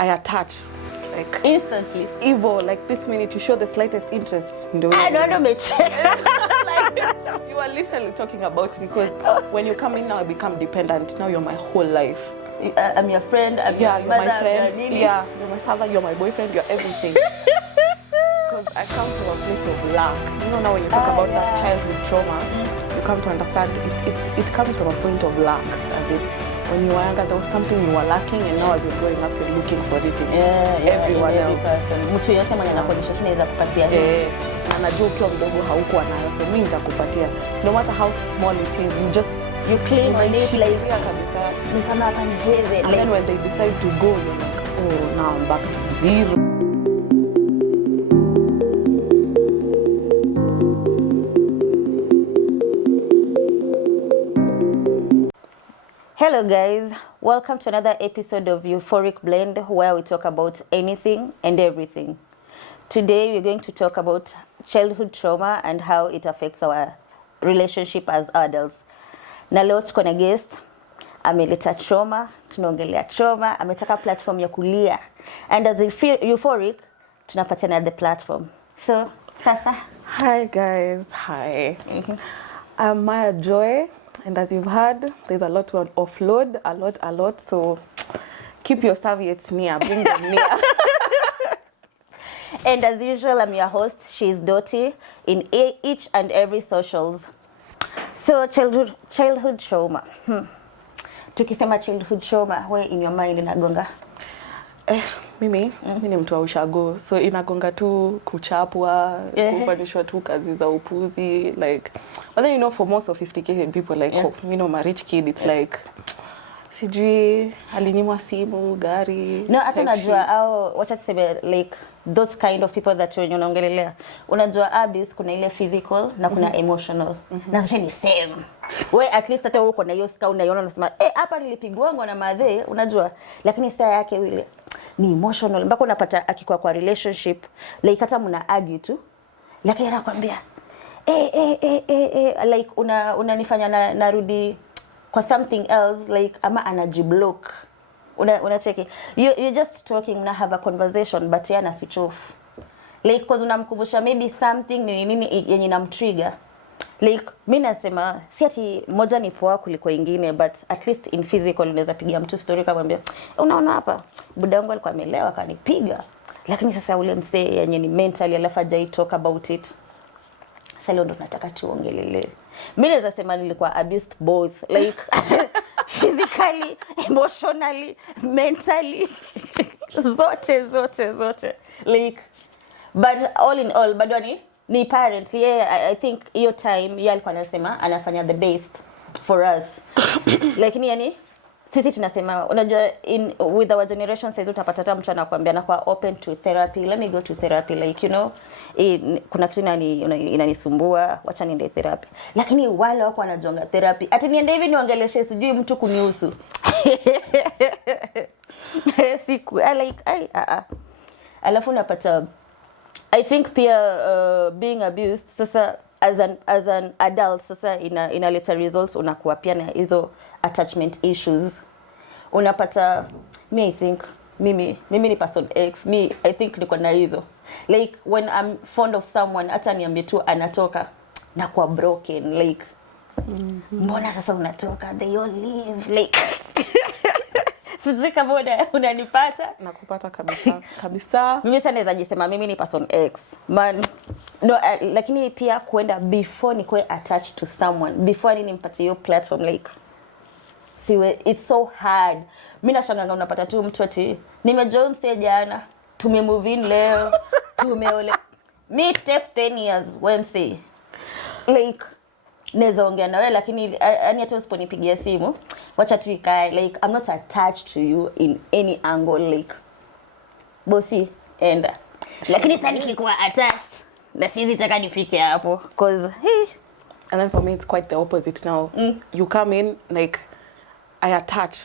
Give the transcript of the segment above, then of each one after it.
I attach. Like instantly. Evil, like this minute you show the slightest interest. I don't know, check. You are literally talking about me because when you come in now I become dependent. Now you're my whole life. I'm your friend, I'm your you're mother, my friend. you're my father, you're my boyfriend, you're everything. Because I come from a place of lack. You know, now when you talk about that childhood trauma, you come to understand it comes from a point of lack. As in, when you were younger, there was something you were lacking, and now as you're growing up, you're looking for it in everyone else. Mtu yote mwenye anakuonyesha tunaweza kupatia. Na najua ukiwa mdogo haukuwa nayo, so mimi nitakupatia. No matter how small it is, you cling on it like and then when they decide to go, you're like, oh, now I'm back to zero. Hello guys, welcome to another episode of Euphoric Blend, where we talk about anything and everything. Today we're going to talk about childhood trauma and how it affects our relationship as adults. Na leo tuko na guest, ameleta trauma, tunaongelea trauma, ametaka platform ya kulia. And as Euphoric, tunapatana the platform. So, sasa. Hi guys, hi. I'm Maya Joy, and as you've heard, there's a lot to offload, a lot. So keep your serviettes near, bring them near. And as usual, I'm your host, she's Dottie, in each and every socials. So childhood trauma. Tukisema childhood trauma, where in your mind inagonga? Mimi ni mtu wa ushago, so inagonga tu kuchapwa, kufanyishwa tu kazi za upuzi, like, but then, you know, for more sophisticated people like, you know, my rich kid, it's like, sijui alinyimwa simu, gari. No, hata unajua au wacha tuseme like those kind of people that wenye unaongelelea. Unajua abuse kuna ile physical na kuna emotional. Na zote ni same. We at least hata uko na hiyo sika unaiona unasema hapa nilipigwa na madhe, unajua, lakini saa yake ile ni emotional. Mpaka unapata akikuwa kwa relationship like hata mna argue tu, lakini anakuambia like unanifanya narudi kwa something else, like ama anajiblock. Unacheki you just talking, una have a conversation but yana switch off, like cause unamkumbusha maybe something nini yenye inamtrigger. Like mimi nasema si ati moja ni poa kuliko ingine, but at least in physical unaweza pigia mtu story kama mwambia unaona hapa buda wangu alikuwa amelewa akanipiga, lakini sasa ule msee yenye ni mentally alafu hajai talk about it. Sasa leo ndo tunataka tuongelele. Mimi naweza sema nilikuwa abused both, like physically, emotionally, mentally, zote. Like, but all in all, bado ni parent. I think your time yeye alikuwa anasema anafanya the best for us. Like yani sisi tunasema unajua with our generation sasa utapata hata mtu anakuambia anakuwa open to therapy, let me go to therapy, like you know kuna kitu inanisumbua, wacha niende therapy. Lakini wale wako wanajonga therapy ati niende hivi niongeleshe sijui mtu kunihusu. Siku like alafu unapata I think pia being abused sasa as an adult sasa inaleta results, unakuwa pia na hizo attachment issues. Unapata I think mimi ni person X, I think niko na hizo, like when I'm fond of someone hata niambie tu anatoka na kuwa broken, like mbona sasa unatoka, they all leave, like sijui kama unanipata. Nakupata kabisa. Mimi sana naweza jisema mimi ni person X man. No, lakini pia kuenda before nikuwe attached to someone, before nimpatie hiyo platform, like it's so hard. Mimi nashanganga unapata tu mtu ati nimejoin msee jana, tumemove in leo, tumeole. Me it takes 10 years when say like naweza ongea na wewe lakini yani hata usiponipigia simu wacha tu ikae, like I'm not attached to you in any angle, like bosi enda. Lakini sasa nikikuwa attached na siwezi taka nifike hapo cause and then for me it's quite the opposite now. You come in like I attach,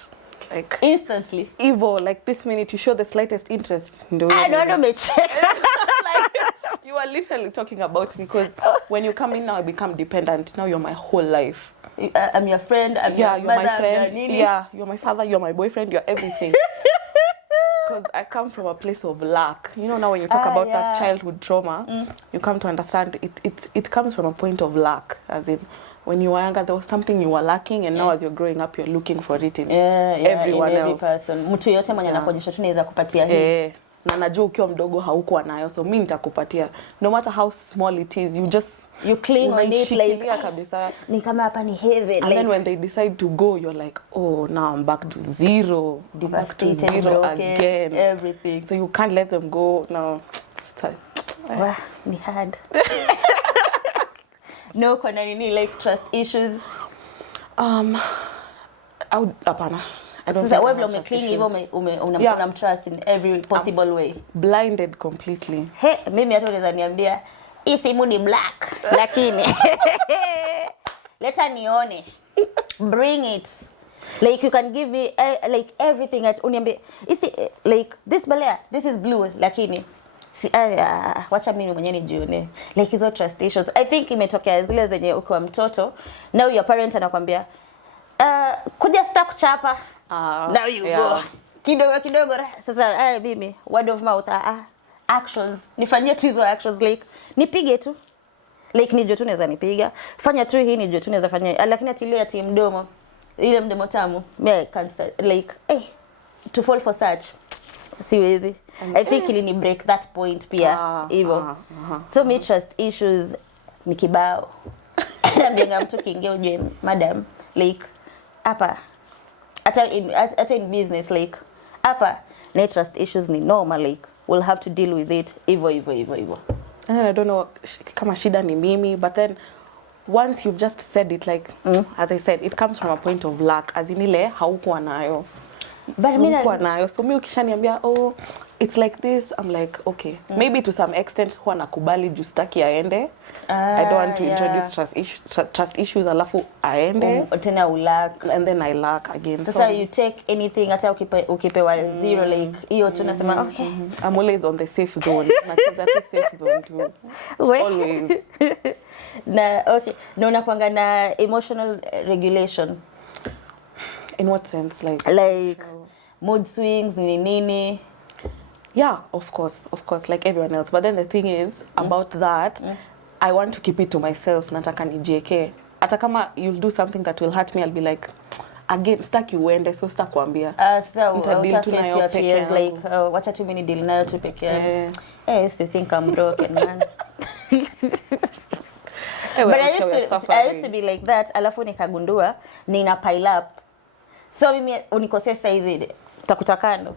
like instantly. Evil, like this minute you show the slightest interest. I don't know, check. Like you are literally talking about me because when you come in now I become dependent. Now you're my whole life. I'm your friend, I'm your mother, my friend. You're my father, you're my boyfriend, you're everything. because I come from a place of lack. You know, now when you talk about that childhood trauma, you come to understand it comes from a point of lack. As in, when you were younger, there was something you were lacking, and now as you're growing up, you're looking for it in everyone in every else. person. Mtu yote mwenye anakuonyesha tunaweza kupatia hii. Na najua ukiwa mdogo haukuwa nayo, so mimi nitakupatia. No matter how small it is, you cling on it like kabisa. Ni kama hapa ni heaven. And then when they decide to go, you're like, oh, now I'm back to zero. I'm back to zero again. Everything. So you can't let them go. No. Wow, ni hard. No, kuna nini like trust issues? Hapana. Sasa wewe vile umecling hivyo unamtrust in every possible way. Blinded completely. Mimi hata unaweza niambia hii simu ni black lakini leta nione. Bring it. Like you can give me like everything at uniambie like this balea, this is blue lakini wacha mimi mwenyewe nijione. Like hizo trust issues I think imetokea zile zenye ukiwa mtoto, now your parent anakuambia kuja sita kuchapa. Now you go. Kidogo sasa mimi word of mouth actions. Nifanyie tu hizo actions like nipige tu. Like nijue tu naweza nipiga. Fanya tu hii nijue tu naweza fanya. Lakini atilia ati mdomo. Ile mdomo tamu. Me can't like to fall for such. Siwezi. I think ili break that point pia hivyo. So me trust issues ni kibao. Naambia mtu kiingia ujue madam like hapa hata in business like hapa na trust issues ni normal like we'll have to deal with it hivyo. And I don't know kama shida ni mimi, but then once you've just said it like as I said, it comes from a point of lack, as in ile haukuwa nayo. But haukuwa nayo, so mimi ukishaniambia it's like this, I'm like okay, maybe to some extent huwa nakubali juu sitaki aende. I don't want to introduce trust issues alafu aende tena ulack, and then I lack again. So you take anything hata ukipewa zero like hiyo tunasema okay, I'm always on the safe zone. Nacheza tu safe zone too. Always. Na okay, na unakuanga na emotional regulation. In what sense? Like mood swings nini? Yeah, of course, like everyone else. But then the thing is about that, I want to keep it to myself. Nataka ni JK. Hata kama you'll do something that will hurt me, I'll be like, again, staki uende, so sitakwambia. So utaface your fears like, wacha tu mimi deal nayo tu peke yangu. I used to think I'm broken, man. But I used to be like that. Alafu nikagundua nina pile up. So mimi unikosea saizi takuta kando.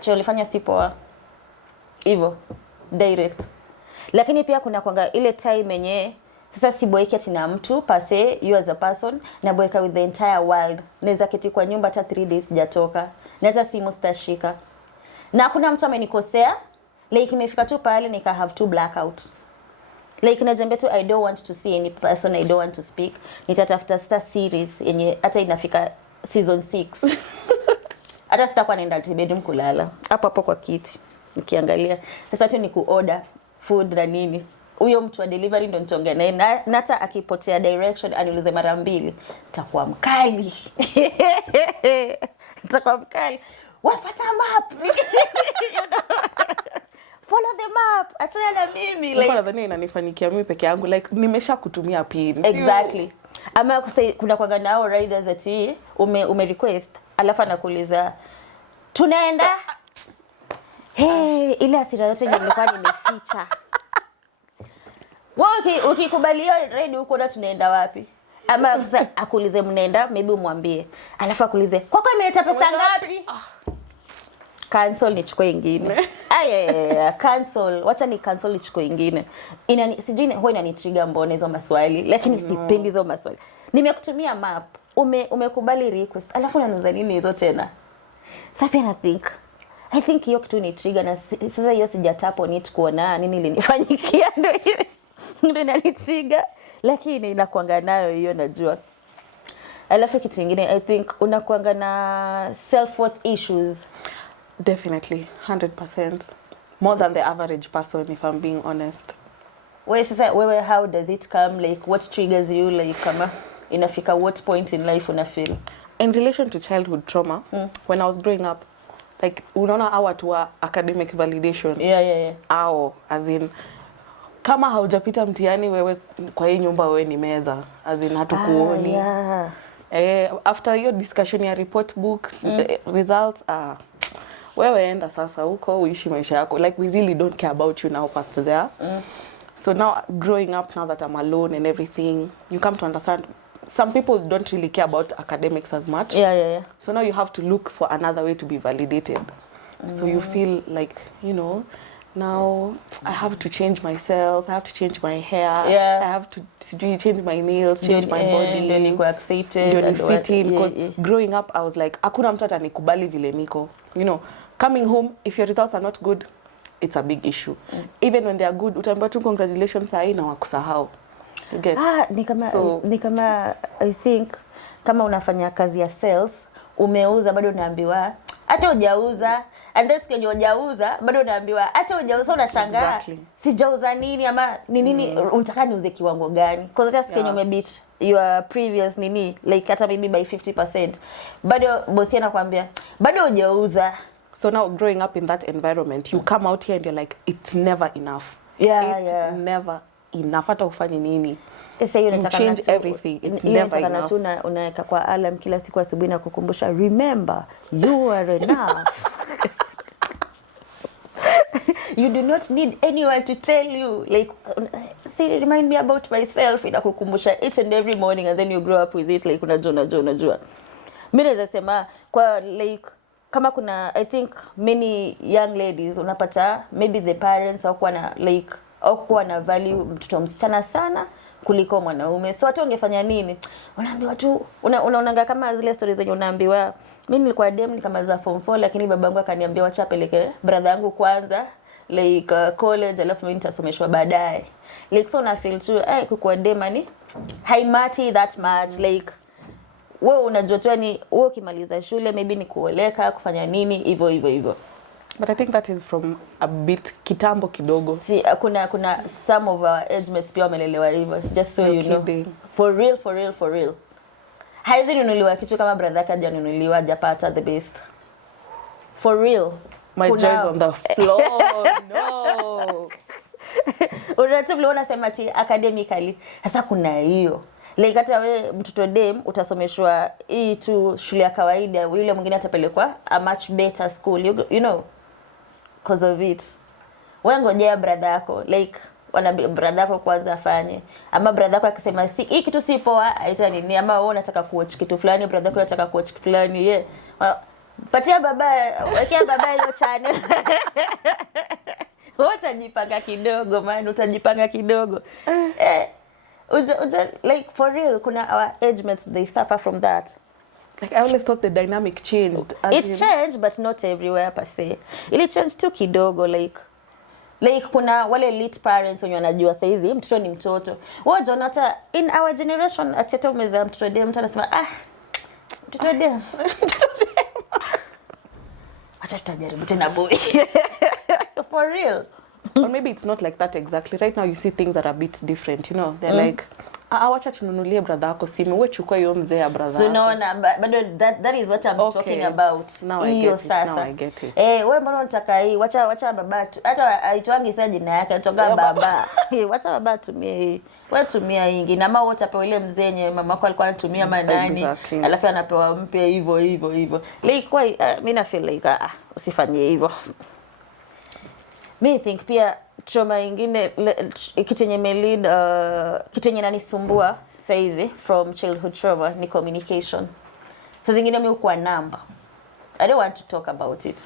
Cho ulifanya sipoa hivyo direct. Lakini pia kuna kwanga ile time yenye sasa siboeki ati na mtu pase you as a person na boeka with the entire world. Naweza keti kwa nyumba hata 3 days sijatoka. Na hata simu sitashika. Na kuna mtu amenikosea, like imefika tu pale nika have to blackout. Like najambia tu I don't want to see any person, I don't want to speak. Nitatafuta star series yenye hata inafika season 6. Hata sitakuwa naenda bedroom kulala. Hapo kwa kiti nikiangalia. Sasa tu ni kuorder food na nini. Huyo mtu wa delivery ndo nitonge naye na hata akipotea direction aniulize mara 2, nitakuwa mkali. Nitakuwa mkali. Wafuata map. Follow the map. Achana na mimi like nadhani inanifanikia mimi peke yangu like nimesha kutumia pin. Exactly. Ama kuna kwa nao riders ati ume request alafu anakuuliza tunaenda ile asira yote nilikuwa nimeficha. Wewe ukikubalia ride huko na tunaenda wapi? Ama sasa akuulize mnaenda maybe umwambie. Alafu akuulize kwako imeleta pesa ngapi? Cancel nichukue nyingine. Cancel. Wacha ni cancel nichukue nyingine. Sijui huwa inanitrigger mbona hizo maswali, lakini sipendi hizo maswali. Nimekutumia map. Umekubali request. Alafu unaanza nini hizo tena? Sasa I think hiyo kitu ni trigger na sasa hiyo sijatapo ni kuona nini ilinifanyikia ndio inanitrigger, lakini inakuanga nayo hiyo najua. Alafu kitu kingine I think unakuanga na self worth issues. Definitely 100% more than the average person if I'm being honest. Wewe how does it come, like what triggers you, like kama inafika what point in life una feel in relation to childhood trauma? When I was growing up, like unaona hawa tu wa academic validation. Au as in kama haujapita mtihani wewe kwa hii nyumba wewe ni meza, as in hatukuoni. After your discussion ya report book results wewe enda sasa huko uishi maisha yako, like we really don't care about you now past there. So now growing up, now that I'm alone and everything, you come to understand some people don't really care about academics as much. So now you have to look for another way to be validated. So you feel like, you know, now I have to change myself, I have to change my hair, I have to change my nails, change my body, then you accepted and fit in. Because growing up I was like, hakuna mtu atanikubali vile niko. You know, coming home, if your results are not good, it's a big issue. Even when they are good, utaambiwa tu congratulations na wakusahau. You get? Ni kama I think kama unafanya kazi ya sales, umeuza bado unaambiwa hata hujauza, and then siku hujauza bado unaambiwa hata hujauza, unashangaa sijauza nini ama ni nini unataka niuze kiwango gani, because hata siku umebeat your previous nini, like hata maybe by 50%, bado bosi anakuambia bado hujauza. So now growing up in that environment, you come out here and you're like, it's never enough. It's never enough. Hata ufanye nini? You change everything. It's never enough. Unaweka kwa alarm kila siku asubuhi na kukumbusha, remember, you are enough. You do not need anyone to tell you. Like, see, remind me about myself. Inakukumbusha each and every morning, and then you grow up with it. Like, unajua. Mimi naweza sema, kwa like, kama kuna, I think many young ladies unapata maybe the parents au kuwa na value mtoto msichana sana kuliko mwanaume. So watu wangefanya nini? Unaambiwa tu unaonanga kama zile stories zenye unaambiwa, mimi nilikuwa dem nikamaliza form 4 lakini babangu akaniambia wacha apeleke brother yangu kwanza like college, alafu mimi nitasomeshwa baadaye. Like so na feel tu kukuwa dem ni haimati that much. Like wewe unajua tu ni wewe ukimaliza shule maybe ni kuoleka kufanya nini hivyo. But I think that is from a bit kitambo kidogo. See, kuna some of our age mates pia wamelelewa hivyo, just so you know. For real. Haizi nunuliwa kitu kama brother yake hajanunuliwa, hajapata the best. For real. My joys on the floor. No. Unataka unasema ati academically. Sasa kuna hiyo. Like hata wewe mtoto dem utasomeshwa hii tu shule ya kawaida, yule mwingine atapelekwa a much better school, you know, because of it. Wewe ngojea brother yako, like wana brother yako kwanza afanye, ama brother yako akisema si hii kitu si poa aita nini, ama wewe unataka kuwatch kitu fulani, brother yako anataka kuwatch kitu fulani, patia baba, wekea baba hiyo channel. Utajipanga kidogo man, utajipanga kidogo. Like for real, kuna our age mates, they suffer from that. Like I always thought the dynamic changed. It's changed, but not everywhere per se. It changed tu kidogo, like kuna wale elite parents wenye wanajua saizi mtoto ni mtoto. Wao Jonathan in our generation ateta umeza mtoto dem, mtu anasema mtoto dem. Acha tutajaribu tena boy. For real. Or maybe it's not like that exactly. Right now you see things that are a bit different, you know. They're like, wacha tununulie brother yako simu, wewe chukua hiyo mzee ya brother. So no, but that is what I'm talking about. Now I get it. Wewe mbona unataka hii? Wacha baba tu. Hata aitwangi sasa jina yake, atoka baba. Wacha baba tumie hii. Wewe tumia hii. Na mama wote apewa ile mzee yenye mama yako alikuwa anatumia manani. Alafu anapewa mpya hivyo. Like mimi na feel like usifanyie hivyo. Me think pia trauma ingine kitenye melid kitenye nanisumbua saizi from childhood trauma ni communication. Sasa zingine mimi ukuwa namba. I don't want to talk about it.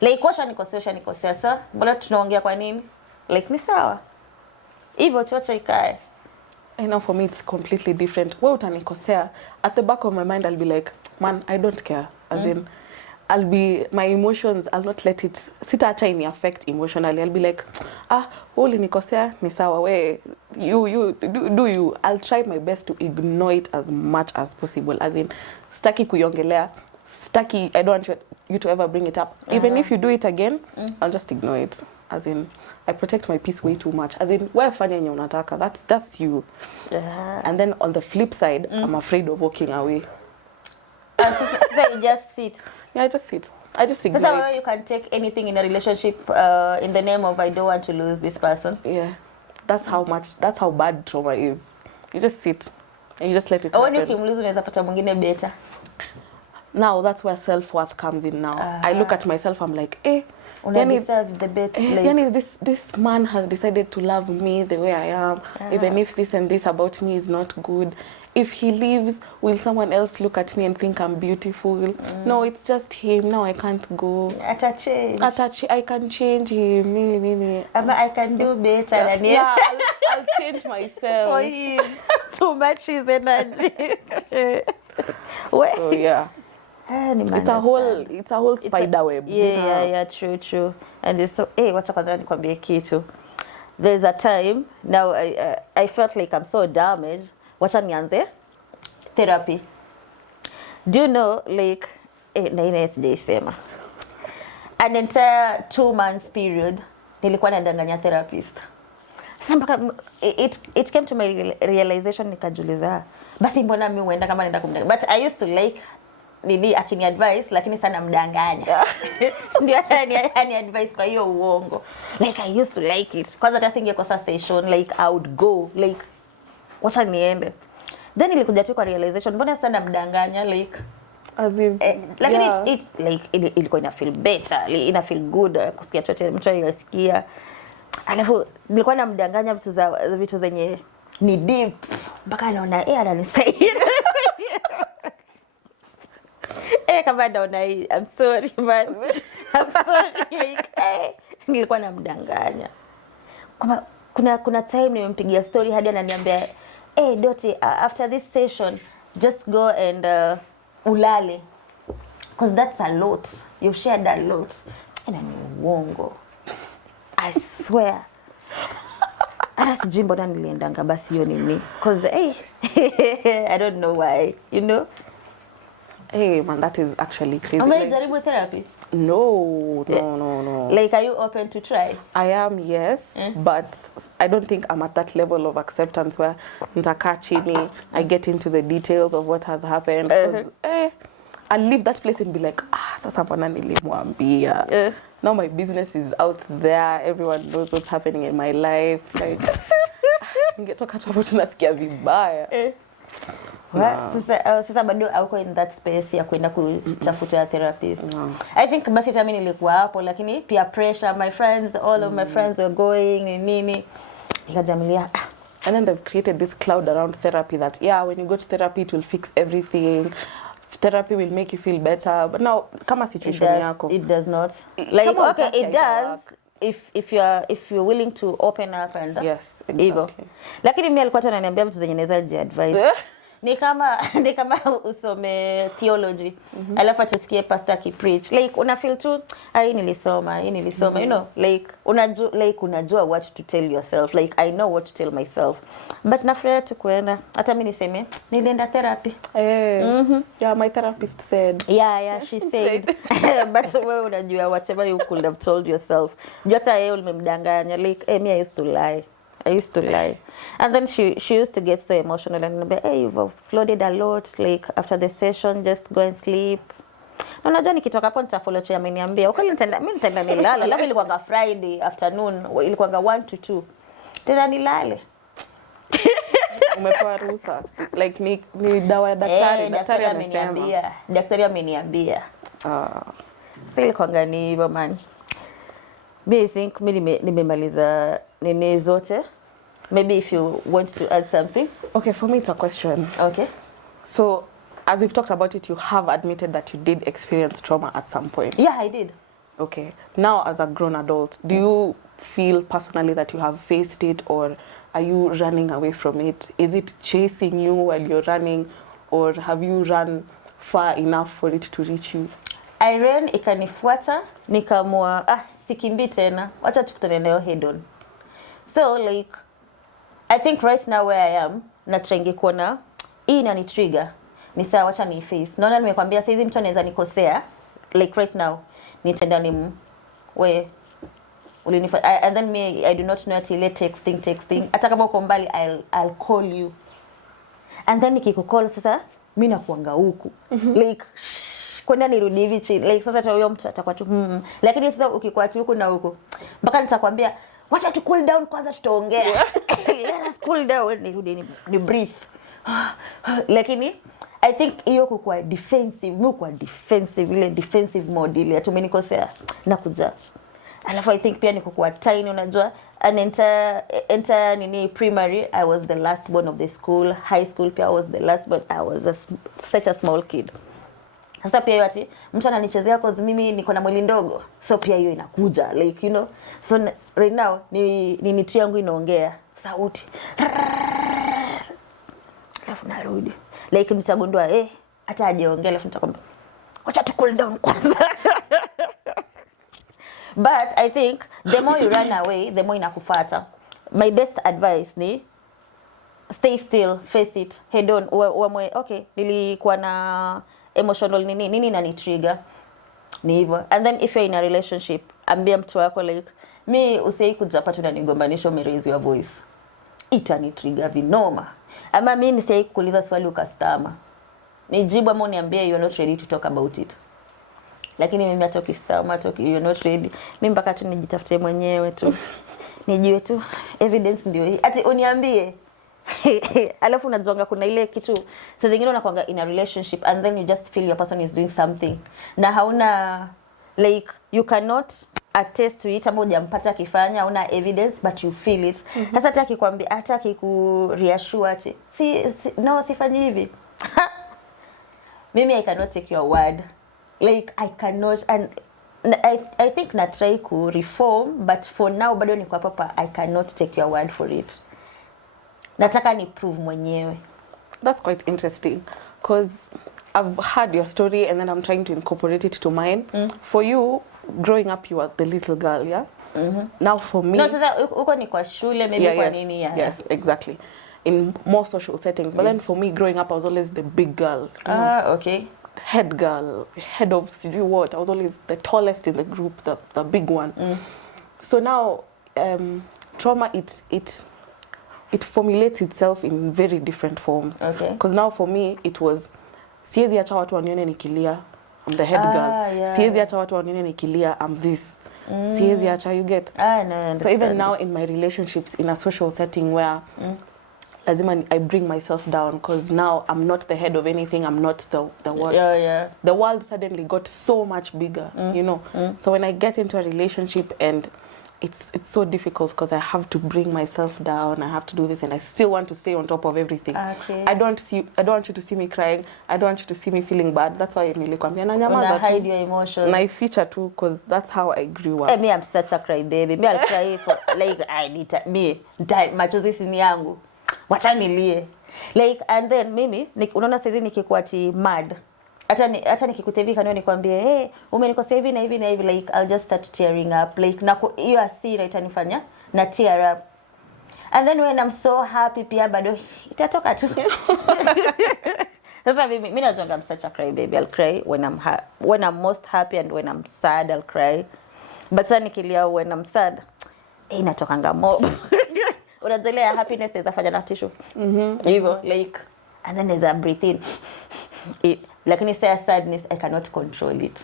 Like nikosea sasa, mbona tunaongea kwa nini? Like ni sawa. Hivyo chocha ikae. I know for me it's completely different. Wewe utanikosea, at the back of my mind I'll be like, man, I don't care. As in my emotions, I'll not let it sitaacha ini affect emotionally. I'll be like, ulinikosea ni sawa, we you do you. I'll try my best to ignore it as much as possible. As in staki kuiongelea, I don't want you to ever bring it up. Even if you do it again, I'll just ignore it. As in I protect my peace way too much. As in wewe fanya yenye unataka, that's you. And then on the flip side, I'm afraid of walking away. So you just sit. Yeah, I just sit. I just ignore That's how it. you can take anything in a relationship in the name of I don't want to lose this person. Yeah. That's how bad trauma is. You just sit and you just let it When you happen. ukimlose unaweza pata mwingine better. Now that's where self-worth comes in now. I look at myself, I'm like, Deserve the better. this man has decided to love me the way I am, even if this and this about me is not good. If he leaves, will someone else look at me and think I'm beautiful? No, it's just him. Now I can't go. I can change him. I can do better than him. Yeah, I'll change myself. For him. Too much his energy. So yeah. It's a whole spider web. Yeah, true. And it's so, wacha kwanza nikwambie kitu. There's a time now I felt like I'm so damaged. Wacha nianze therapy. Do you know, like sema an entire 2 months period nilikuwa naendanganya therapist. Sasa mpaka it came to my realization, nikajiuliza basi mbona mimi huenda kama naenda kumdanganya. But I used to like nini akini advice, lakini sana mdanganya. Ndio yani advice kwa hiyo uongo. Like I used to like it. Kwanza hata singekosa session, like I would go, like wacha niende. Then ilikuja tu kwa realization, mbona sana mdanganya, like as if lakini ilikuwa ina feel better, ina feel good kusikia chochote mtu anasikia. Alafu nilikuwa namdanganya vitu zenye ni deep mpaka naona ananisaidia. Kama naona I'm sorry man. I'm sorry, like nilikuwa namdanganya. Kuna time nimempigia story hadi ananiambia Doti, after this session just go and ulale, because that's a lot, you've shared a lot. And ni uongo, I swear. Hata sijui mbona niliendanga basi hiyo nini, because I don't know why, you know. Hey man, that is actually crazy. Umejaribu therapy? No. Like, are you open to try? I am, yes, but I don't think I'm at that level of acceptance where nitakaa chini, I get into the details of what has happened. I'll leave that place and be like, sasa mbona nilimwambia. Now my business is out there, everyone knows what's happening in my life. Like, ningetoka tu hapo tunasikia vibaya. Sasa bado hauko in that space ya kwenda kutafuta therapist. I think basi hata mimi nilikuwa hapo, lakini peer pressure, my friends, all of my friends were going nini. Nikajamilia. And then they've created this cloud around therapy that when you go to therapy it will fix everything. Therapy will make you feel better. But now kama situation yako, it does not. Like okay, it does if you're willing to open up and yes, exactly. Lakini mimi alikuwa ananiambia vitu zenye naweza advice. Ni kama usome theology, alafu tusikie pastor ki preach, like una feel tu hii nilisoma, you know, like unajua what to tell yourself, like I know what to tell myself, but nafurahi tu kuenda hata mimi niseme nilienda therapy. Yeah, my therapist said. Yeah, she said. But wewe unajua whatever you could have told yourself, hata yeye ulimemdanganya, like me I used to lie. And then she used to get so emotional and be, you've offloaded a lot, like after the session just go and sleep. Na unajua nikitoka hapo nitafollow cha ameniambia ukali mimi nitaenda nilala. Labda ilikuwa Friday afternoon, ilikuwa 1 to 2. Tena nilale. Umepewa ruhusa, like ni dawa ya daktari ameniambia. Daktari ameniambia. Sasa ilikuwa ni hivyo man. I think mimi nimemaliza nini zote. Maybe if you want to add something. Okay, for me it's a question. Okay. So, as we've talked about it, you have admitted that you did experience trauma at some point. Yeah, I did. Okay. Now, as a grown adult, do you feel personally that you have faced it, or are you running away from it? Is it chasing you while you're running, or have you run far enough for it to reach you? I ran, ikanifuata, nikamua, sikimbi tena, wacha tukutane nayo head on. So, like, I think right now where I am, natrengi kuona, hii inani trigger, ni sawa wacha ni face. Naona nimekwambia saizi mtu anaweza nikosea, like right now, nitaenda we ulinifa, and then me, I do not know ile texting. Hata kama uko mbali, I'll call you. And then nikikucall sasa, mimi nakuanga huku. Like, kwenda nirudi hivi chini. Like sasa huyo mtu atakuwa tu lakini sasa ukikuwa tu huko na huko mpaka nitakwambia wacha tu cool down kwanza tutaongea. Let us cool down nirudi ni breathe. Lakini I think hiyo kukua defensive, mko defensive, ile defensive mode ile atumenikosea nakuja. Alafu I think pia ni kukua tiny, unajua, and enter nini primary, I was the last born of the school. High school pia I was the last, but I was such a small kid. Sasa pia ati mtu ananichezea cause mimi niko na mwili ndogo, so pia hiyo inakuja like, you know. So right now ni tree yangu inaongea sauti, alafu narudi like nitagundua hata hajaongea, alafu nitakwambia wacha tu cool down kwanza. But I think the more you run away, the more inakufuata. My best advice ni stay still, face it head on. Okay, nilikuwa na emotional nini na ni trigger ni hivyo. And then if you're in a relationship, ambia mtu wako like mi usei kujapa tu na nigombanisho me raise your voice, itani trigger vinoma. Ama mimi nisei kuuliza swali ukastama, nijibu ama uniambie you're not ready to talk about it. Lakini mimi hata ukistama you're not ready, mimi mpaka tu nijitafutie mwenyewe tu nijue tu evidence ndio hii ati uniambie. Alafu unajonga kuna ile kitu saa zingine unakuanga in a relationship and then you just feel your person is doing something na hauna like you cannot attest to it, ama hujampata akifanya, hauna evidence but you feel it. Sasa hata akikwambia, hata akikureassure ati no sifanyi hivi, mimi I cannot take your word, like I cannot. And I think na try ku reform, but for now bado niko hapa, I cannot take your word for it. Nataka ni prove mwenyewe. That's quite interesting because I've heard your story and then I'm trying to incorporate it to mine. For you, growing up, you were the little girl, yeah? Now for me... No, sasa uko ni kwa shule, maybe kwa nini, yeah. Yes, exactly. In more social settings. But then for me, growing up, I was always the big girl. Okay. Head girl, head of what? I was always the tallest in the group, the big one. So now, trauma, it formulates itself in very different forms. Okay. Because now for me, it was, siezi acha watu wanione nikilia, I'm the head girl. Yeah. Siezi acha watu wanione nikilia, I'm this. Siezi acha, you get. No, so even now in my relationships, in a social setting where lazima I bring myself down, because now I'm not the head of anything, I'm not the world. Yeah. The world suddenly got so much bigger, you know. So when I get into a relationship and it's so difficult because I have to bring myself down, I have to do this, and I still want to stay on top of everything. Okay. I don't want you to see me crying, I don't want you to see me feeling bad. That's why nilikwambia na nyamaza tu, hide your emotions. Na feature too, because that's how I grew up. Me, I'm such a cry baby. Me, I'll cry for like I need me machozi sini yangu, wacha nilie like. And then mimi unaona saizi nikikuwa mad, hata nikikutevi kanyo nikwambie umenikosea hivi na hivi na hivi, like I'll just start tearing up, like na hiyo hasira itanifanya na tear up. And then when I'm so happy pia bado itatoka tu. Sasa mimi najonga, I'm such a cry baby. I'll cry when I'm most happy, and when I'm sad I'll cry. But sasa nikilia when I'm sad inatokanga mob. Unajolea happiness inafanya na tissue hivyo like, and then there's a breathe in lakini say sadness I cannot control it.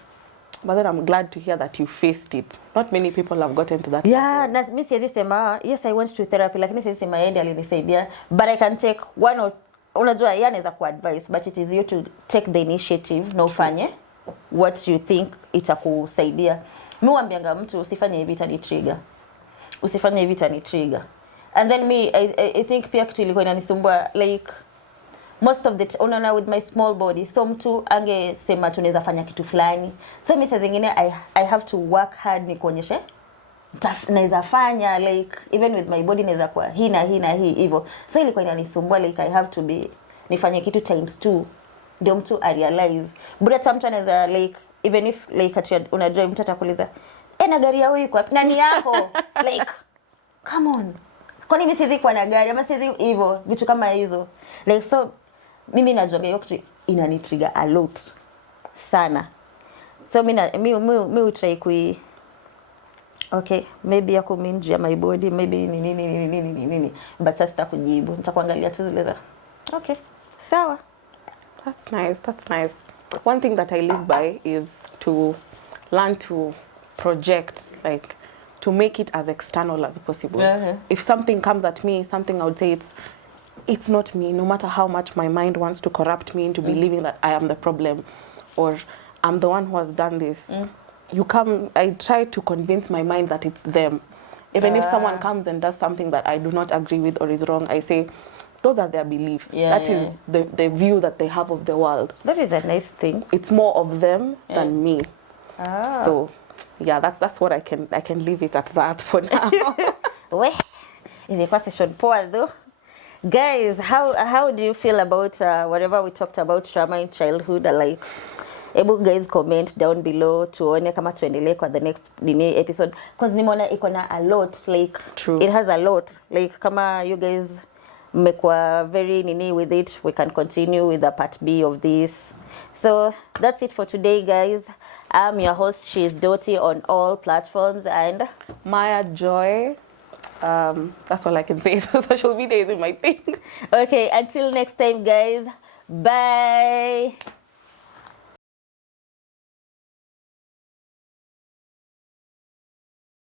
But then I'm glad to hear that you faced it. Not many people have gotten to that. Yeah, na mimi siwezi sema yes I went to therapy, lakini siwezi sema yeye alinisaidia, but I can take one or, unajua yeye anaweza ku advise, but it is you to take the initiative na ufanye what you think itakusaidia. Mimi huambianga mtu usifanye hivi itani trigger, usifanye hivi itani trigger. And then me I think pia kitu ilikuwa inanisumbua like most of the unaona with my small body, so mtu angesema tunaweza fanya kitu fulani, so mimi saa zingine I have to work hard nikuonyeshe naweza fanya, like even with my body naweza kwa hii na hii na hii hivyo. So ilikuwa inanisumbua like I have to be nifanye kitu times 2 ndio mtu realize. But hata mtu anaweza like even if like una drive, mtu atakuuliza na gari yako iko wapi, nani yako? Like come on, kwani mimi siwezi kuwa na gari ama siwezi hivyo vitu kama hizo like. So mimi najonga hiyo kitu inani trigger a lot sana. So mimi try okay, maybe yako minji ya my body, maybe nini, but sasa sitakujibu, nitakuangalia tu zile za okay sawa. That's nice. one thing that I live by is to learn to project, like to make it as external as possible. If something comes at me, something I would say it's not me, no matter how much my mind wants to corrupt me into believing that I am the problem or I'm the one who has done this. I try to convince my mind that it's them. Even if someone comes and does something that I do not agree with or is wrong, I say, those are their beliefs. That is the view that they have of the world. That is a nice thing. It's more of them than me. So, yeah, that's what I can leave it at that for now. Well, ilikuwa session poa though. Guys, how do you feel about whatever we talked about trauma in childhood? Like, able guys comment down below tuone kama tuendelee kwa the next episode, because nimeona iko na a lot, like true, it has a lot, like kama you guys mmekuwa very with it, we can continue with the part B of this. So that's it for today, guys. I'm your host, she's Dottie on all platforms, and Maya Joy. That's all I can say. Social media isn't my thing. Okay, until next time, guys. Bye.